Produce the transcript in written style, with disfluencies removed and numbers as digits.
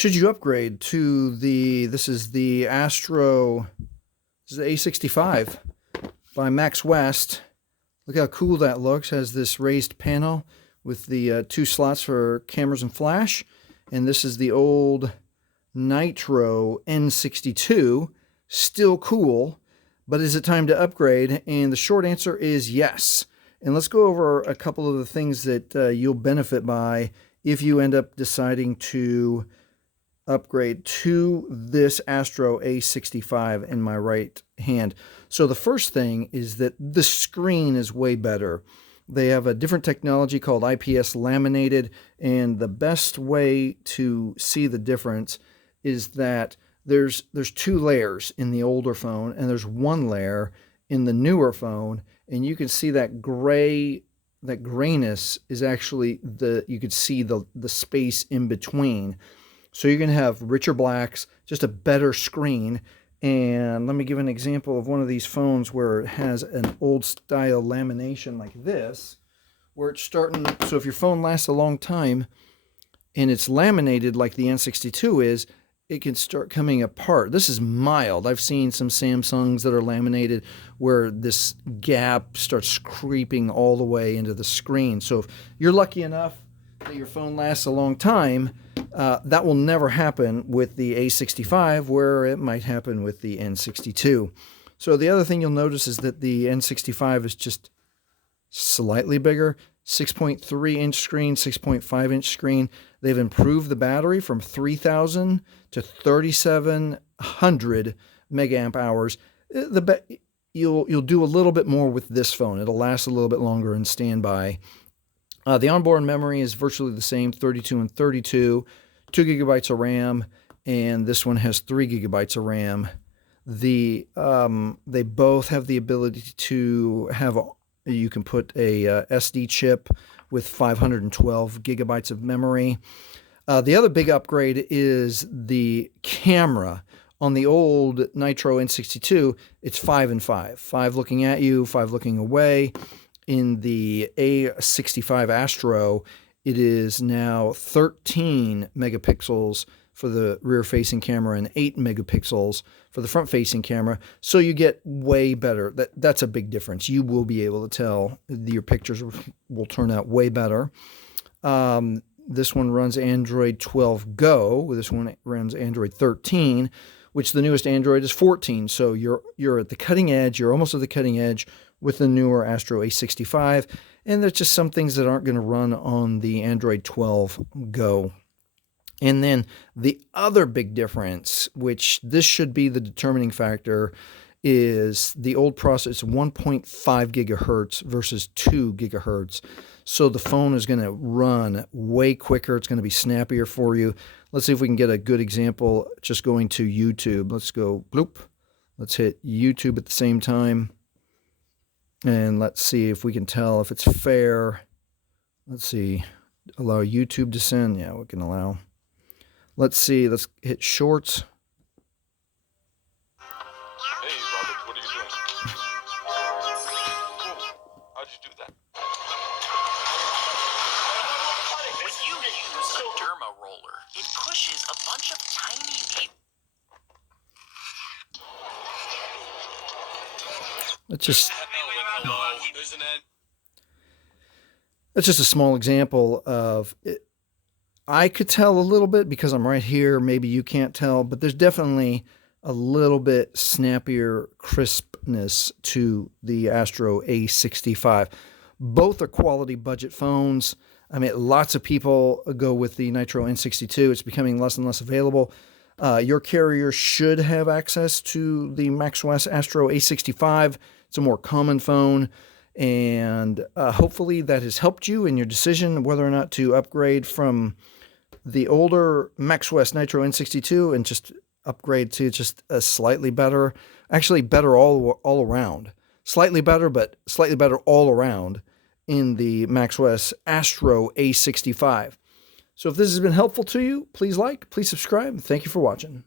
Should you upgrade to this is the Astro, this is the A65 by MaxWest. Look how cool that looks. Has this raised panel with the 2 slots for cameras and flash. And this is the old Nitro N62. Still cool, but is it time to upgrade? And the short answer is yes. And let's go over a couple of the things that you'll benefit by if you end up deciding to upgrade to this Astro A65 in my right hand. So the first thing is that the screen is way better. They have a different technology called IPS laminated, and the best way to see the difference is that there's 2 layers in the older phone, and there's 1 layer in the newer phone, and you can see that grayness is actually you could see the space in between. So you're going to have richer blacks, just a better screen. And let me give an example of one of these phones where it has an old style lamination like this, where it's starting, so if your phone lasts a long time and it's laminated like the N62 is, it can start coming apart. This is mild. I've seen some Samsungs that are laminated where this gap starts creeping all the way into the screen. So if you're lucky enough that your phone lasts a long time, that will never happen with the A65, where it might happen with the N62. So the other thing you'll notice is that the N65 is just slightly bigger, 6.3-inch screen, 6.5-inch screen. They've improved the battery from 3,000 to 3,700 megaamp hours. You'll do a little bit more with this phone. It'll last a little bit longer in standby. The onboard memory is virtually the same, 32 and 32, 2 gigabytes of RAM, and this one has 3 gigabytes of RAM. They both have the ability to have, you can put a SD chip with 512 gigabytes of memory. The other big upgrade is the camera. On the old Nitro N62, it's 5 and 5. 5 looking at you, 5 looking away. In the A65 Astro, it is now 13 megapixels for the rear-facing camera and 8 megapixels for the front-facing camera. So you get way better. That's a big difference. You will be able to tell. Your pictures will turn out way better. This one runs Android 12 Go. This one runs Android 13, which the newest Android is 14. So you're at the cutting edge. You're almost at the cutting edge with the newer Astro A65, and there's just some things that aren't going to run on the Android 12 Go. And then the other big difference, which this should be the determining factor, is the old processor, 1.5 gigahertz versus 2 gigahertz. So the phone is going to run way quicker. It's going to be snappier for you. Let's see if we can get a good example just going to YouTube. Let's go bloop. Let's hit YouTube at the same time. And let's see if we can tell if it's fair. Let's see. Allow YouTube to send. Yeah, we can allow. Let's see. Let's hit shorts. Hey, Robert, what are you doing? How'd you do that? When you use a derma roller, it pushes a bunch of tiny beads. Let's just. There's an end. That's just a small example of it. I could tell a little bit because I'm right here. Maybe you can't tell, but there's definitely a little bit snappier crispness to the Astro A65. Both are quality budget phones. I mean, lots of people go with the Nitro N62. It's becoming less and less available. Your carrier should have access to the MaxWest Astro A65. It's a more common phone, and hopefully that has helped you in your decision whether or not to upgrade from the older MaxWest Nitro N62 and just upgrade to just a slightly better, actually better all around. Slightly better, but slightly better all around in the MaxWest Astro A65. So if this has been helpful to you, please like, please subscribe, and thank you for watching.